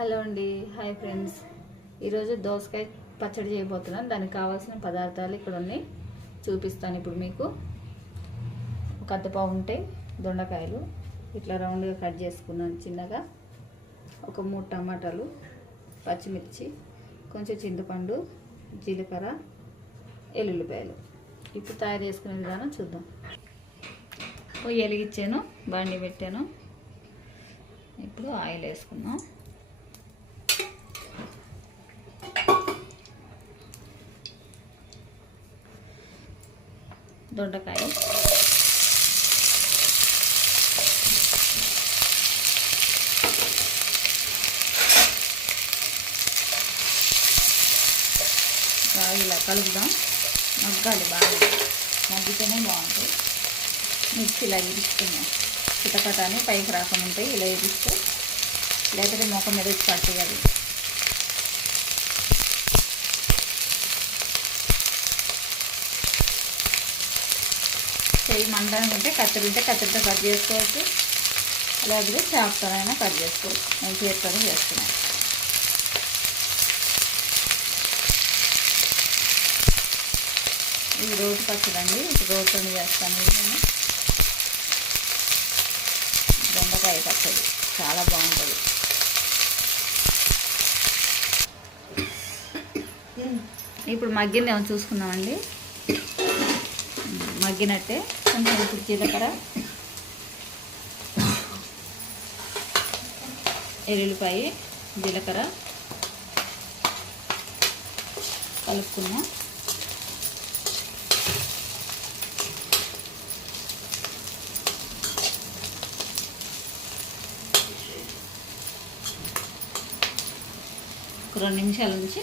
Hello అండి, hi friends. ఈరోజు దోసకాయ పచ్చడి చేయబోతున్నాను. దానికి కావాల్సిన పదార్థాలు ఇక్కడ ఉన్నాయి, చూపిస్తాను ఇప్పుడు మీకు. ఒక అద్దపావు ఉంటాయి దొండకాయలు, ఇట్లా రౌండ్గా కట్ చేసుకున్నాను చిన్నగా. ఒక 3 టమాటాలు, పచ్చిమిర్చి, కొంచెం చింతపండు, జీలకర్ర, ఎల్లుల్లిపాయలు. ఇప్పుడు తయారు చేసుకునే విధానం చూద్దాం. పొయ్యి వెలిగించాను, బండి పెట్టాను. ఇప్పుడు ఆయిల్ వేసుకుందాం. దొండకాయ, ఇలా కలుపుదాం. మగ్గాలి, బాగా మగ్గితేనే బాగుంటుంది. మిక్సీలా ఇరిస్తున్నాం, చిటపటాన్ని పైకి రాకుండా ఉంటాయి. ఇలా ఇరిస్తే లేకపోతే మొక్క మీద వచ్చి పట్టేయాలి. చేయి మండడానికి ఉంటే కత్తిరితో కట్ చేసుకోవచ్చు, లేకపోతే చాకుతో అయినా కట్ చేసుకోవచ్చు. నేను చేతితోనే చేస్తున్నాను. ఇది రోటి పచ్చడి అండి, రోటితో చేస్తాను. దొండకాయ పచ్చడి చాలా బాగుంటుంది. ఇప్పుడు మగ్గిందేమో చూసుకుందామండి. మగ్గినట్టే. కొంచెం ఇప్పుడు జీలకర్ర, ఎల్లుల్లిపాయ, జీలకర్ర కలుపుకున్నాం. ఒక 2 నిమిషాల నుంచి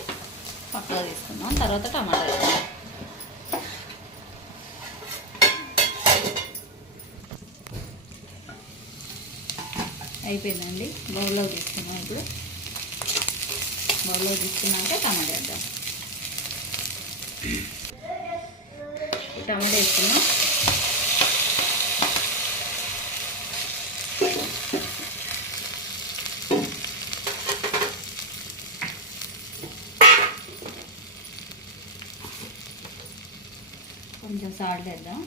పక్కగా తీసుకున్నాం. తర్వాత టమాటా వేసుకున్నాం. అయిపోయిందండి. బౌల్లో తీసుకున్నాం. ఇప్పుడు బౌల్లో తీసుకున్నాక టమాటా వేద్దాం. టమాటా వేసుకున్నాం. కొంచెం సాల్ట్ వేద్దాం.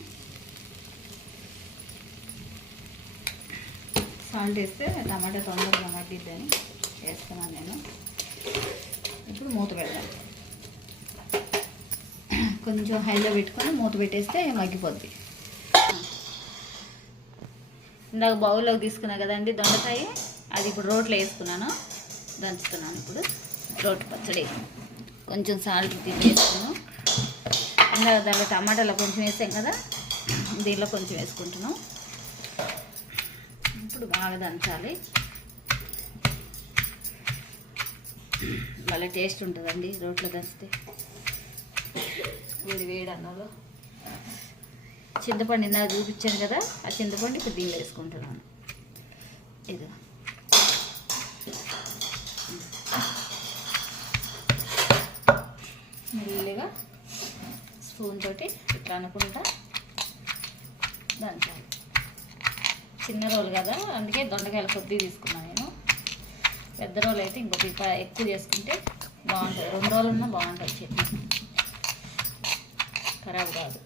సాల్ట్ వేస్తే టమాటా తొందరగా మగ్గిద్దని వేస్తున్నాను నేను. ఇప్పుడు మూత పెడదాం. కొంచెం హైలో పెట్టుకొని మూత పెట్టేస్తే మగ్గిపోద్ది. ఇందాక బౌల్లోకి తీసుకున్నా కదండి దొండకాయ, అది ఇప్పుడు రోట్లో వేసుకున్నాను, దంచుతున్నాను. ఇప్పుడు రోటి పచ్చడి కొంచెం సాల్ట్ వేసుకున్నాను. ఇందాక దాంట్లో టమాటాలో కొంచెం వేసాం కదా, దీనిలో కొంచెం వేసుకుంటున్నాం. ఇప్పుడు బాగా దంచాలి. భలే టేస్ట్ ఉంటుందండి రోట్లో దంచితే. వేడి అన్నంలో చింతపండు ఇందాక చూపించాను కదా, ఆ చింతపండు ఇప్పుడు దీనిలో వేసుకుంటున్నాను. ఇది మెల్లిగా స్పూన్ తోటి ఇట్లా అనుకుంటా దంచాలి. చిన్న రోలు కదా, అందుకే దొండకాయలు కొద్దిగా తీసుకున్నాను నేను. పెద్ద రోలు అయితే ఇంకొక ఎక్కువ చేసుకుంటే బాగుంటుంది. 2 రోజులున్నా బాగుంటుంది, చట్నీ ఖరాబ్ కాదు.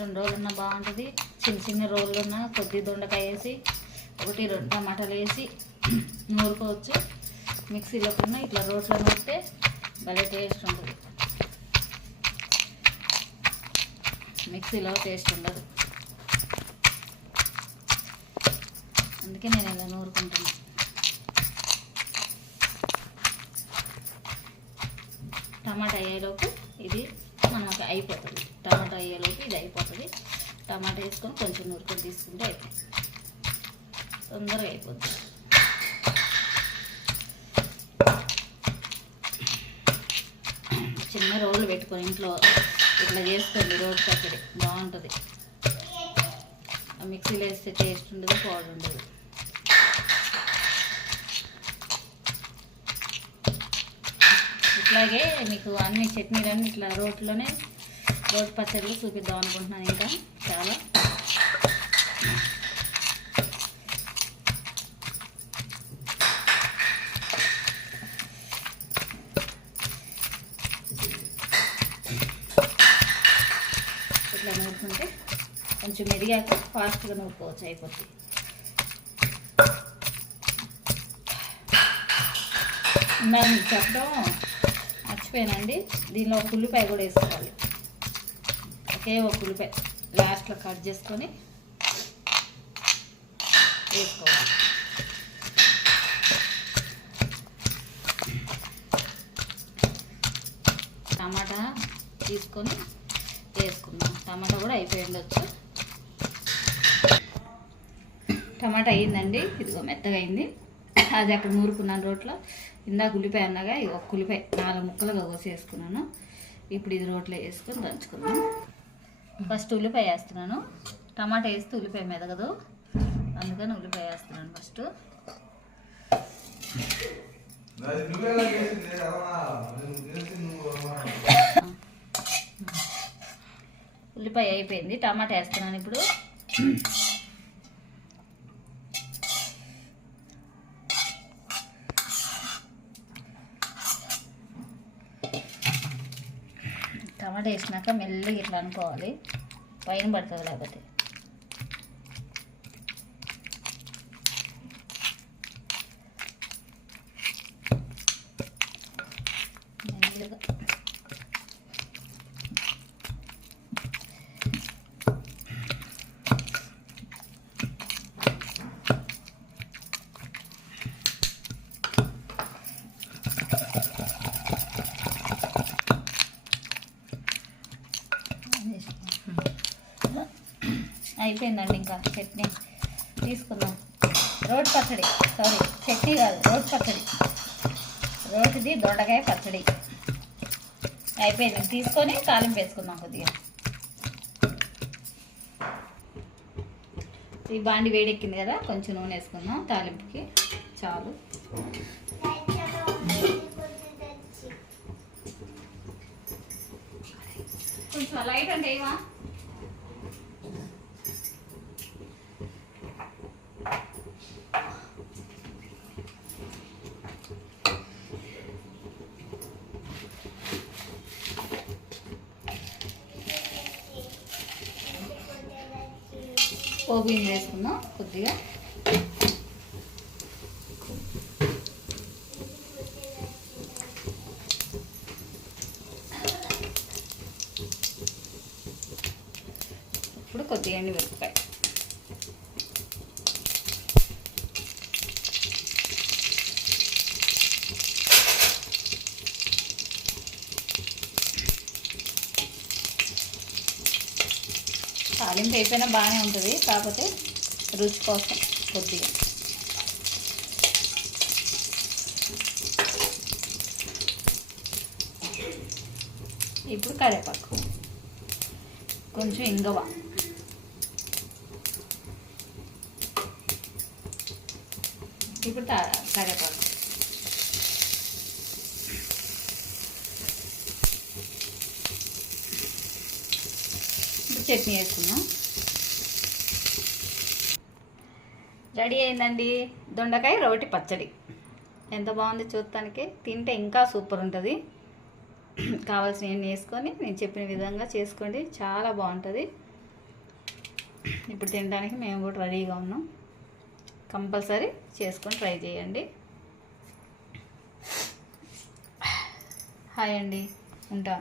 రెండు రోజులున్నా బాగుంటుంది. చిన్న రోళ్ళున్నా కొద్ది దొండకాయ వేసి 1-2 టమాటాలు వేసి నూరుకోవచ్చు. మిక్సీలో కన్నా ఇట్లా రోట్లో నూరితే భలే టేస్ట్ ఉంటుంది. మిక్సీలో టేస్ట్ ఉండదు, అందుకే నేను ఇలా నూరుకుంటాను. టమాటా అయ్యేలోపు ఇది మనకి అయిపోతుంది. టమాటా అయ్యేలోపు ఇది అయిపోతుంది. టమాటా వేసుకొని కొంచెం నూరుకొని తీసుకుంటే అయిపోతుంది, తొందరగా అయిపోతుంది. చిన్న రోళ్ళు పెట్టుకొని ఇంట్లో ఇట్లా చేసుకోండి, రోటి పచ్చడి బాగుంటుంది. మిక్సీలో వేస్తే టేస్ట్ ఉండదు, పౌడర్ ఉండదు. ఇట్లాగే మీకు అన్ని చట్నీలన్నీ ఇట్లా రోట్లోనే రోటి పచ్చళ్ళు చూపిద్దాం అనుకుంటున్నాను. ఇంకా చాలా కొంచెం మెదిగాక ఫాస్ట్గా నూరుకోవచ్చు, అయిపోతుంది. మరి మీకు చెప్పడం మర్చిపోయానండి, దీనిలో ఒక ఉల్లిపాయ కూడా వేసుకోవాలి. ఒకే ఒక ఉల్లిపాయ లాస్ట్లో కట్ చేసుకొని వేసుకోవాలి. టమాటా తీసుకొని వేసుకుందాం. టమాటా కూడా అయిపోయి ఉండొచ్చు. టమాటా అయ్యిందండి, ఇదిగో మెత్తగా అయింది. అది అక్కడ నూరుకున్నాను రోట్లో. ఇందాక ఉల్లిపాయ అన్నగా ఒక ఉల్లిపాయ 4 ముక్కలుగా కోసి వేసుకున్నాను. ఇప్పుడు ఇది రోట్లో వేసుకొని దంచుకున్నాను. ఫస్ట్ ఉల్లిపాయ వేస్తున్నాను. టమాటా వేస్తే ఉల్లిపాయ మెదగదు, అందుకని ఉల్లిపాయ వేస్తున్నాను ఫస్ట్. ఉల్లిపాయ అయిపోయింది, టమాటా వేస్తున్నాను ఇప్పుడు. టమాటా వేసినాక మెల్లగా ఇట్లా అనుకోవాలి, పైన పడుతుంది లేకపోతే. మెల్లగా అయిపోయిందండి. ఇంకా చట్నీ తీసుకుందాం. రోటి పచ్చడి, సారీ చట్నీ కాదు, రోటి పచ్చడి. రోటిది దొండకాయ పచ్చడి అయిపోయింది. తీసుకొని తాలింపు వేసుకుందాం కొద్దిగా. ఈ బాండి వేడెక్కింది కదా, కొంచెం నూనె వేసుకుందాం తాలింపుకి, చాలు. కొంచెం లైట్ అంటే ఏమా పోపు వేసుకుందాం కొద్దిగా. ఇప్పుడు కొద్దిగా ఎండుమిరపకాయ, తాలింపు అయిపోయినా బాగానే ఉంటుంది, కాకపోతే రుచి కోసం కొద్దిగా. ఇప్పుడు కరివేపాకు, కొంచెం ఇంగువ, ఇప్పుడు కరివేపాకు, చట్నీ వేసుకుందాం. రెడీ అయిందండి దొండకాయ రోటి పచ్చడి. ఎంత బాగుంది చూడటానికి, తింటే ఇంకా సూపర్ ఉంటుంది. కావాల్సినవన్నీ వేసుకొని నేను చెప్పిన విధంగా చేసుకోండి, చాలా బాగుంటుంది. ఇప్పుడు తినడానికి మేము కూడా రెడీగా ఉన్నాం. కంపల్సరీ చేసుకొని ట్రై చేయండి. హాయ్ అండి, ఉంటా.